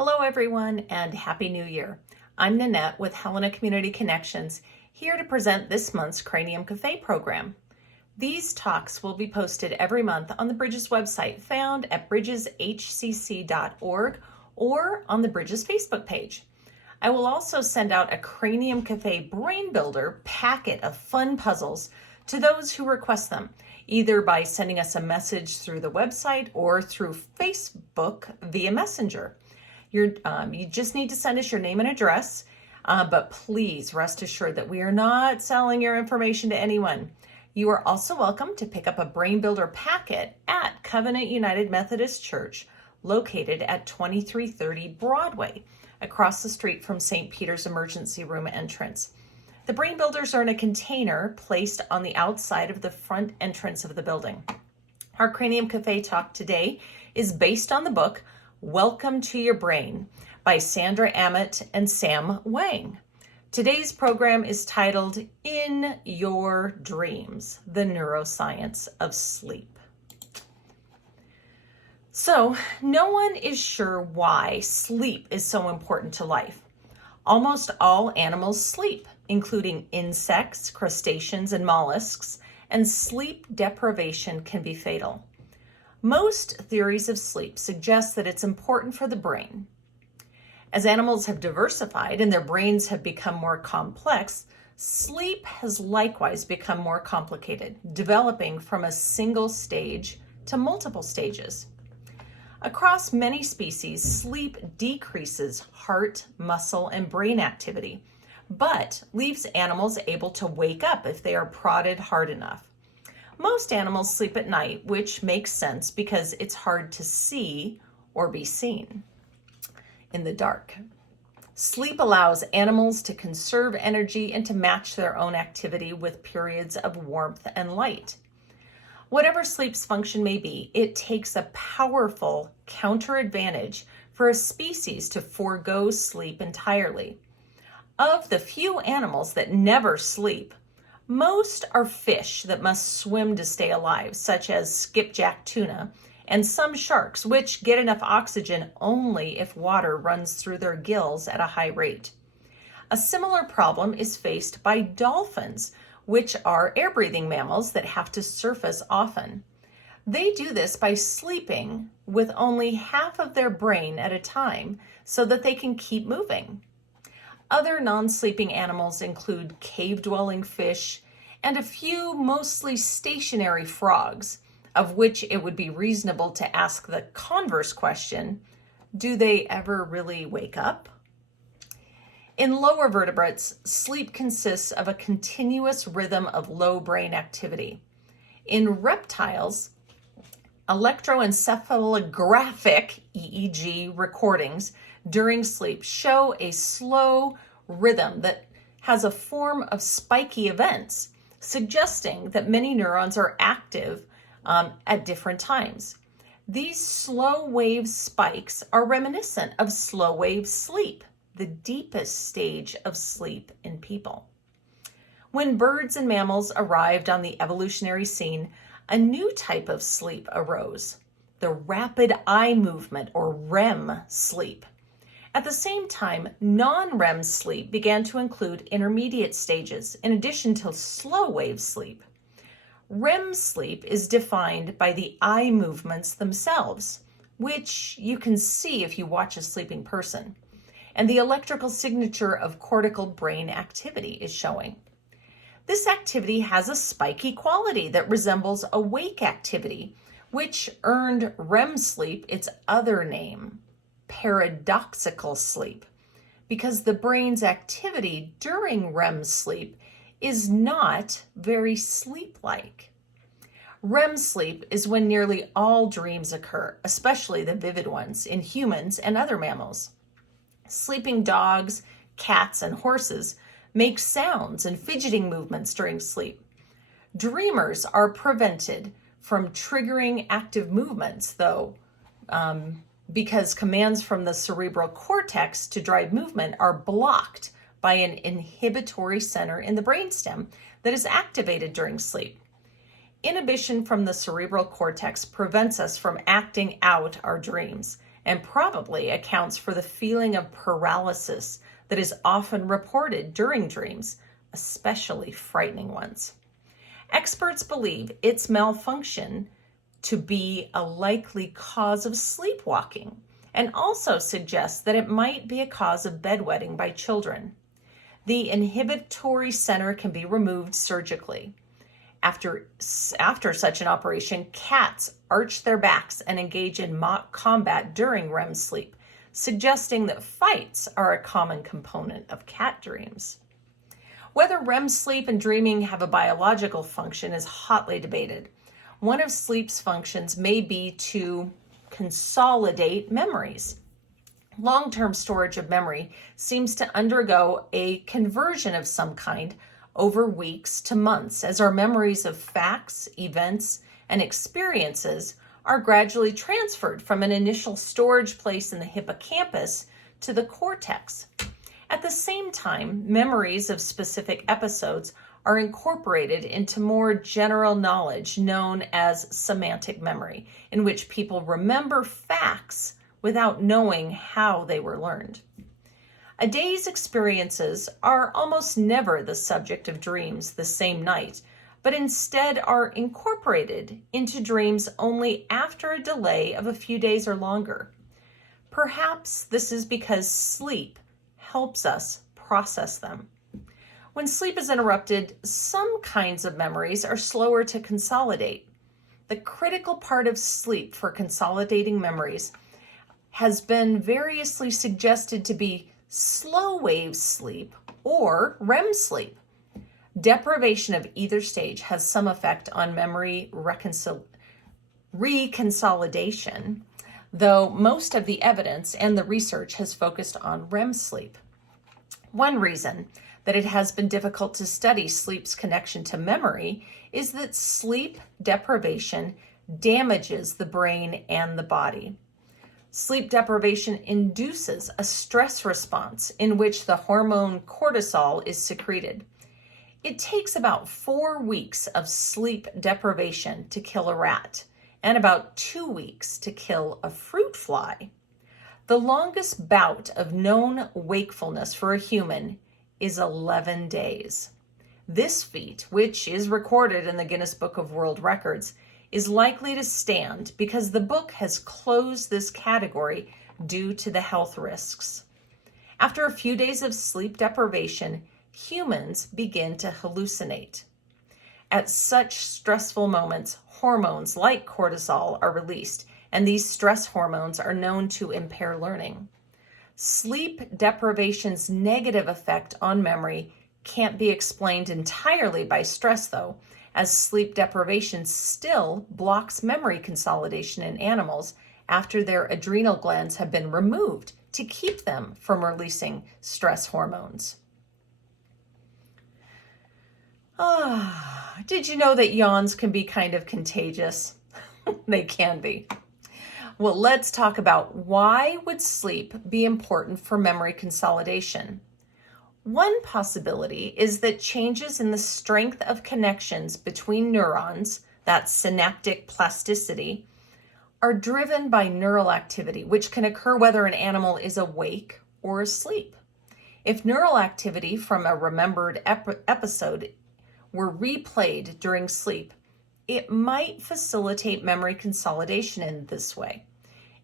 Hello everyone and Happy New Year. I'm Nanette with Helena Community Connections, here to present this month's Cranium Cafe program. These talks will be posted every month on the Bridges website found at bridgeshcc.org or on the Bridges Facebook page. I will also send out a Cranium Cafe Brain Builder packet of fun puzzles to those who request them, either by sending us a message through the website or through Facebook via Messenger. You just need to send us your name and address, but please rest assured that we are not selling your information to anyone. You are also welcome to pick up a Brain Builder packet at Covenant United Methodist Church, located at 2330 Broadway, across the street from St. Peter's Emergency Room entrance. The Brain Builders are in a container placed on the outside of the front entrance of the building. Our Cranium Cafe talk today is based on the book Welcome to Your Brain by Sandra Ammett and Sam Wang. Today's program is titled In Your Dreams, the Neuroscience of Sleep. So, no one is sure why sleep is so important to life. Almost all animals sleep, including insects, crustaceans, and mollusks, and sleep deprivation can be fatal. Most theories of sleep suggest that it's important for the brain. As animals have diversified and their brains have become more complex, sleep has likewise become more complicated, developing from a single stage to multiple stages. Across many species, sleep decreases heart, muscle, and brain activity, but leaves animals able to wake up if they are prodded hard enough. Most animals sleep at night, which makes sense because it's hard to see or be seen in the dark. Sleep allows animals to conserve energy and to match their own activity with periods of warmth and light. Whatever sleep's function may be, it takes a powerful counter advantage for a species to forego sleep entirely. Of the few animals that never sleep, most are fish that must swim to stay alive, such as skipjack tuna, and some sharks, which get enough oxygen only if water runs through their gills at a high rate. A similar problem is faced by dolphins, which are air-breathing mammals that have to surface often. They do this by sleeping with only half of their brain at a time so that they can keep moving. Other non-sleeping animals include cave-dwelling fish and a few mostly stationary frogs, of which it would be reasonable to ask the converse question, do they ever really wake up? In lower vertebrates, sleep consists of a continuous rhythm of low brain activity. In reptiles, electroencephalographic EEG recordings during sleep show a slow rhythm that has a form of spiky events, suggesting that many neurons are active at different times. These slow wave spikes are reminiscent of slow wave sleep, the deepest stage of sleep in people. When birds and mammals arrived on the evolutionary scene, a new type of sleep arose, the rapid eye movement or REM sleep. At the same time, non-REM sleep began to include intermediate stages in addition to slow wave sleep. REM sleep is defined by the eye movements themselves, which you can see if you watch a sleeping person, and the electrical signature of cortical brain activity is showing. This activity has a spiky quality that resembles awake activity, which earned REM sleep its other name, paradoxical sleep, because the brain's activity during REM sleep is not very sleep-like. REM sleep is when nearly all dreams occur, especially the vivid ones in humans and other mammals. Sleeping dogs, cats, and horses make sounds and fidgeting movements during sleep. Dreamers are prevented from triggering active movements, though, because commands from the cerebral cortex to drive movement are blocked by an inhibitory center in the brainstem that is activated during sleep. Inhibition from the cerebral cortex prevents us from acting out our dreams, and probably accounts for the feeling of paralysis that is often reported during dreams, especially frightening ones. Experts believe its malfunction to be a likely cause of sleepwalking, and also suggest that it might be a cause of bedwetting by children. The inhibitory center can be removed surgically. After such an operation, cats arch their backs and engage in mock combat during REM sleep, suggesting that fights are a common component of cat dreams. Whether REM sleep and dreaming have a biological function is hotly debated. One of sleep's functions may be to consolidate memories. Long-term storage of memory seems to undergo a conversion of some kind over weeks to months as our memories of facts, events, and experiences are gradually transferred from an initial storage place in the hippocampus to the cortex. At the same time, memories of specific episodes are incorporated into more general knowledge known as semantic memory, in which people remember facts without knowing how they were learned. A day's experiences are almost never the subject of dreams the same night, but instead are incorporated into dreams only after a delay of a few days or longer. Perhaps this is because sleep helps us process them. When sleep is interrupted, some kinds of memories are slower to consolidate. The critical part of sleep for consolidating memories has been variously suggested to be slow wave sleep or REM sleep. Deprivation of either stage has some effect on memory reconsolidation, though most of the evidence and the research has focused on REM sleep. One reason that it has been difficult to study sleep's connection to memory is that sleep deprivation damages the brain and the body. Sleep deprivation induces a stress response in which the hormone cortisol is secreted. It takes about 4 weeks of sleep deprivation to kill a rat and about 2 weeks to kill a fruit fly. The longest bout of known wakefulness for a human is 11 days. This feat, which is recorded in the Guinness Book of World Records, is likely to stand because the book has closed this category due to the health risks. After a few days of sleep deprivation, humans begin to hallucinate. At such stressful moments, hormones like cortisol are released, and these stress hormones are known to impair learning. Sleep deprivation's negative effect on memory can't be explained entirely by stress, though, as sleep deprivation still blocks memory consolidation in animals after their adrenal glands have been removed to keep them from releasing stress hormones. Did you know that yawns can be kind of contagious? They can be. Well, let's talk about why would sleep be important for memory consolidation. One possibility is that changes in the strength of connections between neurons, that's synaptic plasticity, are driven by neural activity, which can occur whether an animal is awake or asleep. If neural activity from a remembered episode were replayed during sleep, it might facilitate memory consolidation in this way.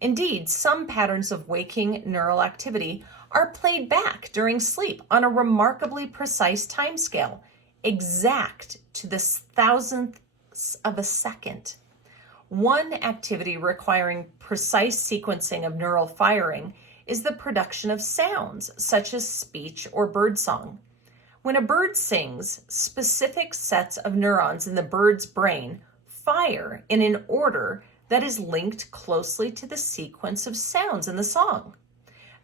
Indeed, some patterns of waking neural activity are played back during sleep on a remarkably precise timescale, exact to the thousandths of a second. One activity requiring precise sequencing of neural firing is the production of sounds, such as speech or birdsong. When a bird sings, specific sets of neurons in the bird's brain fire in an order that is linked closely to the sequence of sounds in the song.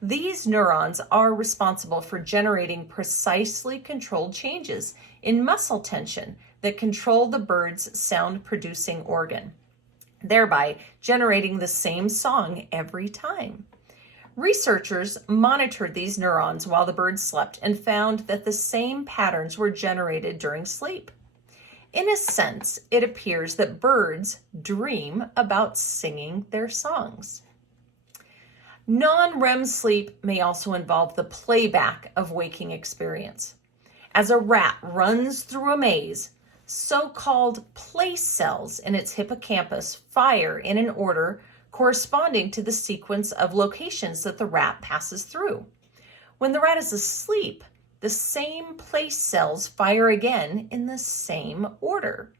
These neurons are responsible for generating precisely controlled changes in muscle tension that control the bird's sound-producing organ, thereby generating the same song every time. Researchers monitored these neurons while the bird slept and found that the same patterns were generated during sleep. In a sense, it appears that birds dream about singing their songs. Non-REM sleep may also involve the playback of waking experience. As a rat runs through a maze, so-called place cells in its hippocampus fire in an order corresponding to the sequence of locations that the rat passes through. When the rat is asleep, the same place cells fire again in the same order.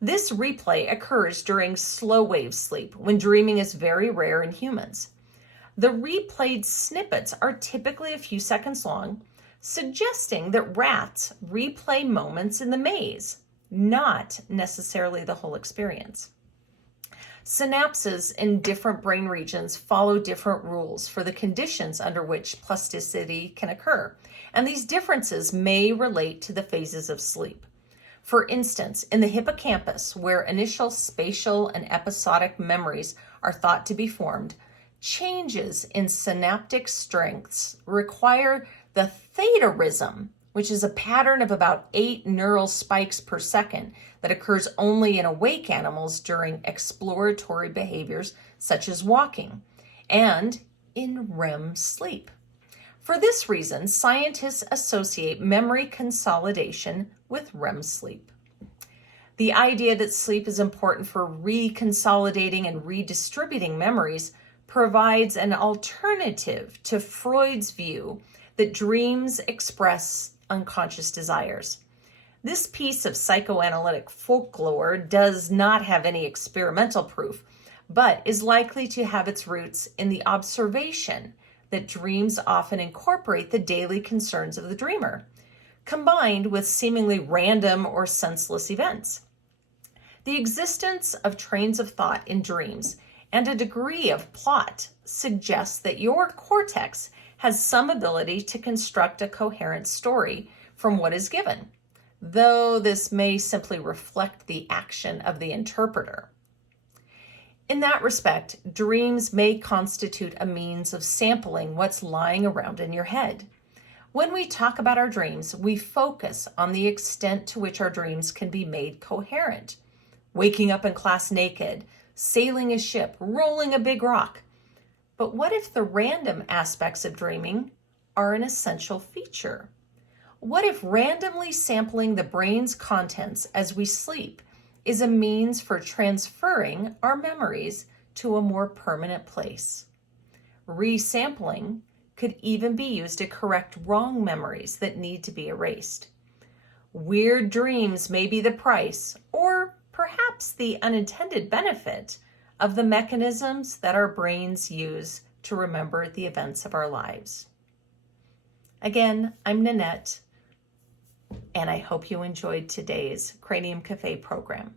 This replay occurs during slow wave sleep, when dreaming is very rare in humans. The replayed snippets are typically a few seconds long, suggesting that rats replay moments in the maze, not necessarily the whole experience. Synapses in different brain regions follow different rules for the conditions under which plasticity can occur, and these differences may relate to the phases of sleep. For instance, in the hippocampus, where initial spatial and episodic memories are thought to be formed, changes in synaptic strengths require the theta rhythm, which is a pattern of about 8 neural spikes per second that occurs only in awake animals during exploratory behaviors such as walking, and in REM sleep. For this reason, scientists associate memory consolidation with REM sleep. The idea that sleep is important for reconsolidating and redistributing memories provides an alternative to Freud's view that dreams express unconscious desires. This piece of psychoanalytic folklore does not have any experimental proof, but is likely to have its roots in the observation that dreams often incorporate the daily concerns of the dreamer, combined with seemingly random or senseless events. The existence of trains of thought in dreams and a degree of plot suggests that your cortex has some ability to construct a coherent story from what is given, though this may simply reflect the action of the interpreter. In that respect, dreams may constitute a means of sampling what's lying around in your head. When we talk about our dreams, we focus on the extent to which our dreams can be made coherent. Waking up in class naked, sailing a ship, rolling a big rock. But what if the random aspects of dreaming are an essential feature? What if randomly sampling the brain's contents as we sleep is a means for transferring our memories to a more permanent place? Resampling could even be used to correct wrong memories that need to be erased. Weird dreams may be the price, or perhaps the unintended benefit, of the mechanisms that our brains use to remember the events of our lives. Again, I'm Nanette, and I hope you enjoyed today's Cranium Cafe program.